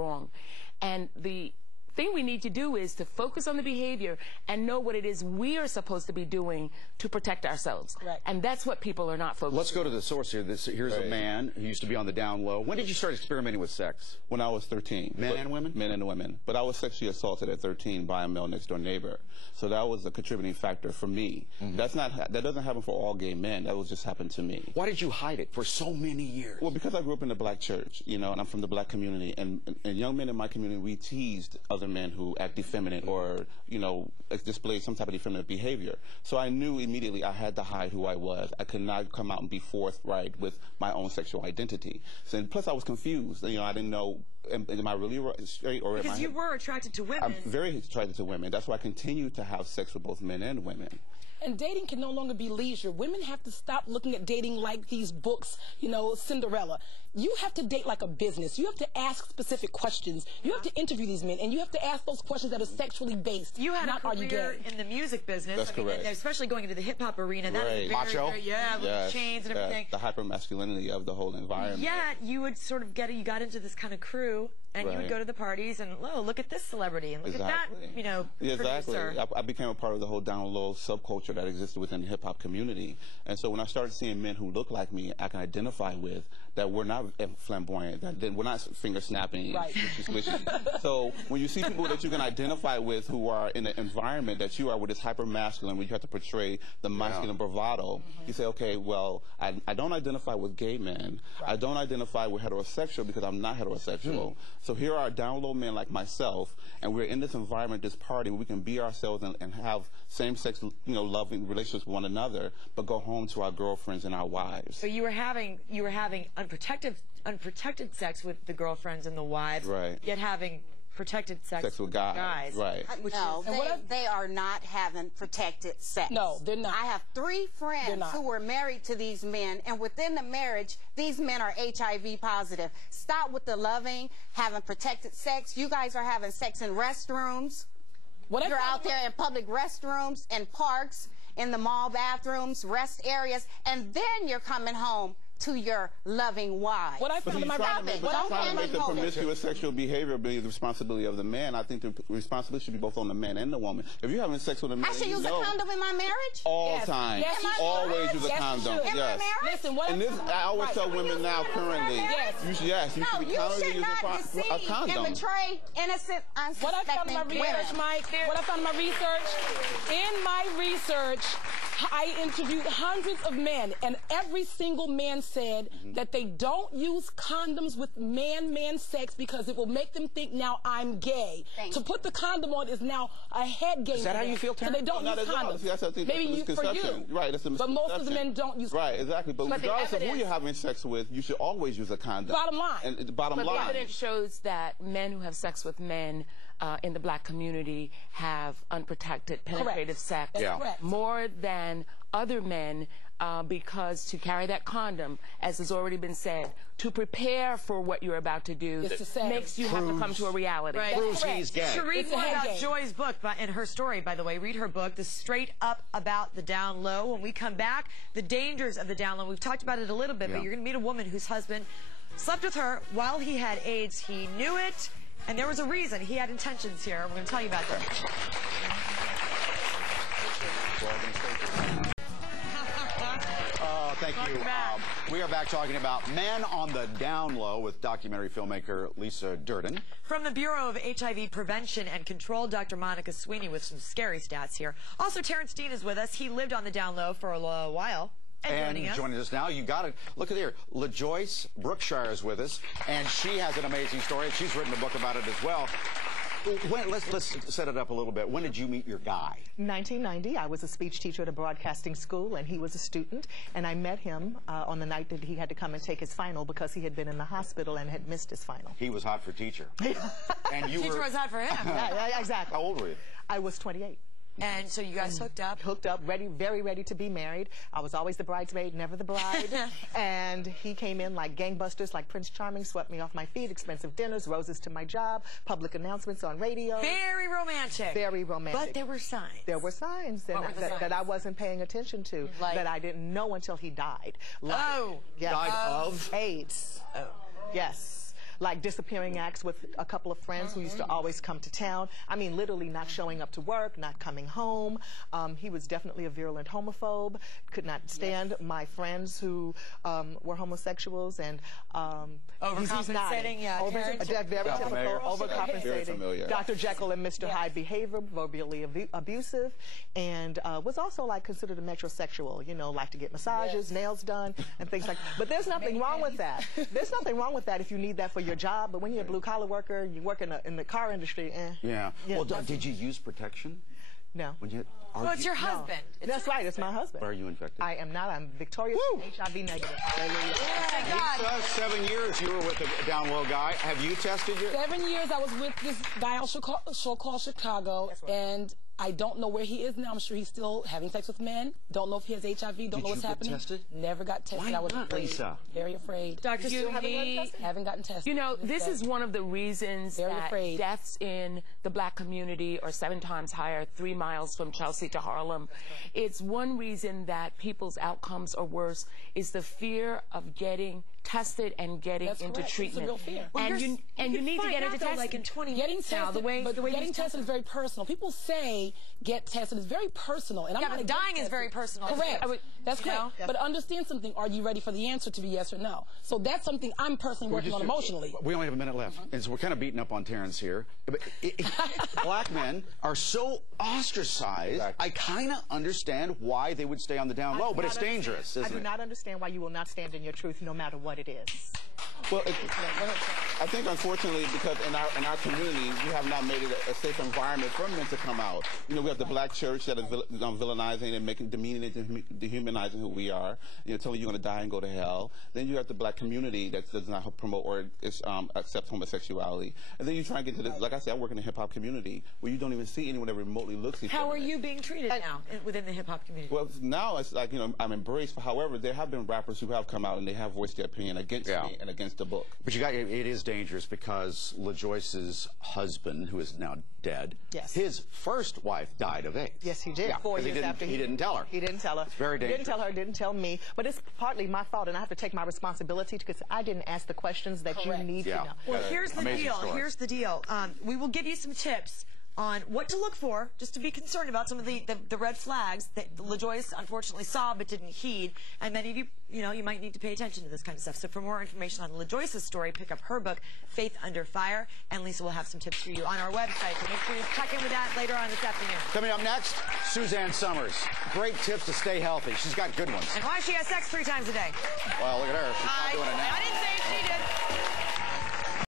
wrong. And the thing we need to do is to focus on the behavior and know what it is we are supposed to be doing to protect ourselves. Right. And that's what people are not focusing on. Let's go to the source here. Here's a man who used to be on the down low. When did you start experimenting with sex? When I was 13. Men and women? Men and women. But I was sexually assaulted at 13 by a male next door neighbor. So that was a contributing factor for me. That doesn't happen for all gay men. That was just happened to me. Why did you hide it for so many years? Well, because I grew up in the black church, you know, and I'm from the black community. And young men in my community, we teased other men who act effeminate or, you know, displayed some type of effeminate behavior. So I knew immediately I had to hide who I was. I could not come out and be forthright with my own sexual identity. So, and plus I was confused. You know, I didn't know, am I really straight or because you were attracted to women. I'm very attracted to women. That's why I continue to have sex with both men and women. And dating can no longer be leisure. Women have to stop looking at dating like these books, you know, Cinderella. You have to date like a business. You have to ask specific questions. You have to interview these men, and you have to ask those questions that are sexually based. You had not a career in the music business. That's correct. Especially going into the hip-hop arena. That is very, Macho? with the chains and everything. The hyper-masculinity of the whole environment. Yet, you would sort of you got into this kind of crew, and you would go to the parties, and, oh, look at this celebrity, and look at that, you know, producer. I became a part of the whole down-low subculture that existed within the hip-hop community. And so when I started seeing men who look like me, I can identify with, that we're not flamboyant, that we're not finger-snapping, squishy. So when you see people that you can identify with who are in an environment that you are with this hyper-masculine, where you have to portray the masculine bravado, you say, okay, well, I don't identify with gay men. I don't identify with heterosexual because I'm not heterosexual. So here are down-low men like myself, and we're in this environment, this party, where we can be ourselves and have same-sex, you know, loving relationships with one another, but go home to our girlfriends and our wives. So you were having unprotected sex with the girlfriends and the wives, yet having protected sex with guys. Right. No, they are not having protected sex. No, they're not. I have 3 friends who were married to these men, and within the marriage, these men are HIV positive. Stop with the loving, having protected sex. You guys are having sex in restrooms. You're out there in public restrooms, in parks, in the mall bathrooms, rest areas, and then you're coming home to your loving wife. What I found in my trying to make the promiscuous sexual behavior be the responsibility of the man. I think the responsibility should be both on the man and the woman. If you're having sex with a man, I should use a condom in my marriage? All time. Yes, always use a condom. In my marriage? Listen, and this, I always tell women now currently, you should be constantly using a condom. And betray innocent, unsuspecting what I found in my research, I interviewed hundreds of men, and every single man said that they don't use condoms with man-man sex because it will make them think, now I'm gay. To put the condom on is now a head game. Is that how you feel, Terry? So they don't use condoms. Maybe for you. Right, that's a misconception. But most of the men don't use condoms. Right, exactly. But regardless of who you're having sex with, you should always use a condom. Bottom line. And the bottom line. But the evidence shows that men who have sex with men in the black community have unprotected, penetrative sex more than other men because to carry that condom, as has already been said, to prepare for what you're about to do makes you have to come to a reality. Proves he's gay. To read more about Joy's book and her story, by the way, read her book, The Straight Up About the Down Low. When we come back, the dangers of the down low. We've talked about it a little bit, but you're going to meet a woman whose husband slept with her while he had AIDS. He knew it, and there was a reason. He had intentions here. We're going to tell you about that. Thank you. We are back talking about Men on the Down Low with documentary filmmaker Lisa Durden. From the Bureau of HIV Prevention and Control, Dr. Monica Sweeney with some scary stats here. Also, Terrence Dean is with us. He lived on the down low for a while. And joining us now, you got to look at here. LaJoyce Brookshire is with us, and she has an amazing story. She's written a book about it as well. Let's set it up a little bit. When did you meet your guy? 1990. I was a speech teacher at a broadcasting school, and he was a student. And I met him on the night that he had to come and take his final because he had been in the hospital and had missed his final. He was hot for teacher. And you teacher was hot for him. Exactly. How old were you? I was 28. And so you guys hooked up? Hooked up, very ready to be married. I was always the bridesmaid, never the bride. And he came in like gangbusters, like Prince Charming, swept me off my feet, expensive dinners, roses to my job, public announcements on radio. Very romantic. Very romantic. But there were signs. There were signs that I wasn't paying attention to, that I didn't know until he died. Yes. Died of? AIDS. Oh. Yes. like disappearing acts with a couple of friends who used to always come to town. I mean, literally not showing up to work, not coming home. He was definitely a virulent homophobe, could not stand my friends who were homosexuals, and overcompensating, very typical, overcompensating. Dr. Jekyll and Mr. Hyde behavior, verbally abusive, and was also like considered a metrosexual, you know, like to get massages, nails done, and things like that. But there's nothing wrong with that. There's nothing wrong with that if you need that for your job, but when you're a blue-collar worker, you work in the car industry, Yeah. Well, did you use protection? No. Well, it's your husband. No. That's right, it's my husband. Are you infected? I am not. I'm victorious, HIV negative. Hallelujah. Lisa, 7 years you were with the down low guy. Have you tested yet? 7 years I was with this guy on show called Chicago, and I don't know where he is now. I'm sure he's still having sex with men. Don't know if he has HIV. Don't know what's happening. Did you get tested? Never got tested. Why I was not, afraid. Lisa? Very afraid. Dr. Haven't gotten tested. You know, this is one of the reasons that deaths in the black community are 7 times higher, 3 miles from Chelsea to Harlem. It's one reason that people's outcomes are worse is the fear of getting tested and getting into treatment. It's a real fear. And you need to get into testing. Like in 20 getting minutes tested, now, the way getting tested is very personal. People say get tested is very personal, and I'm not dying is very personal. Correct. That's correct. But understand something. Are you ready for the answer to be yes or no? So that's something I'm personally working on emotionally. We only have a minute left, and so we're kind of beating up on Terrence here. But black men are so ostracized. I kind of understand why they would stay on the down low, but it's dangerous, isn't it? I do not understand why you will not stand in your truth, no matter what it is. Well, I think unfortunately, because in our community, we have not made it a safe environment for men to come out. You know, we have the black church that is villainizing and demeaning and dehumanizing who we are. You know, telling you you're going to die and go to hell. Then you have the black community that does not promote or accept homosexuality. And then you try and get to this. Like I said, I work in the hip hop community where you don't even see anyone that remotely looks each other. How are you being treated now within the hip hop community? Well, now it's like, you know, I'm embraced. However, there have been rappers who have come out and they have voiced their opinion against me and against the book. But it is dangerous because LaJoyce's husband, who is now dead, his first wife died of AIDS. Yes, he did. Yeah, 4 years after he didn't tell her. He didn't tell her. It's very dangerous. He didn't tell her, didn't tell me. But it's partly my fault, and I have to take my responsibility because I didn't ask the questions that you need to know. Well, here's the deal. Here's the deal. We will give you some tips on what to look for, just to be concerned about some of the red flags that LaJoyce unfortunately saw but didn't heed. And many of you, you might need to pay attention to this kind of stuff. So for more information on LaJoyce's story, pick up her book, Faith Under Fire, and Lisa will have some tips for you on our website. So make sure you check in with that later on this afternoon. Coming up next, Suzanne Summers. Great tips to stay healthy. She's got good ones. And why she has sex 3 times a day. Well, look at her. She's not doing it now.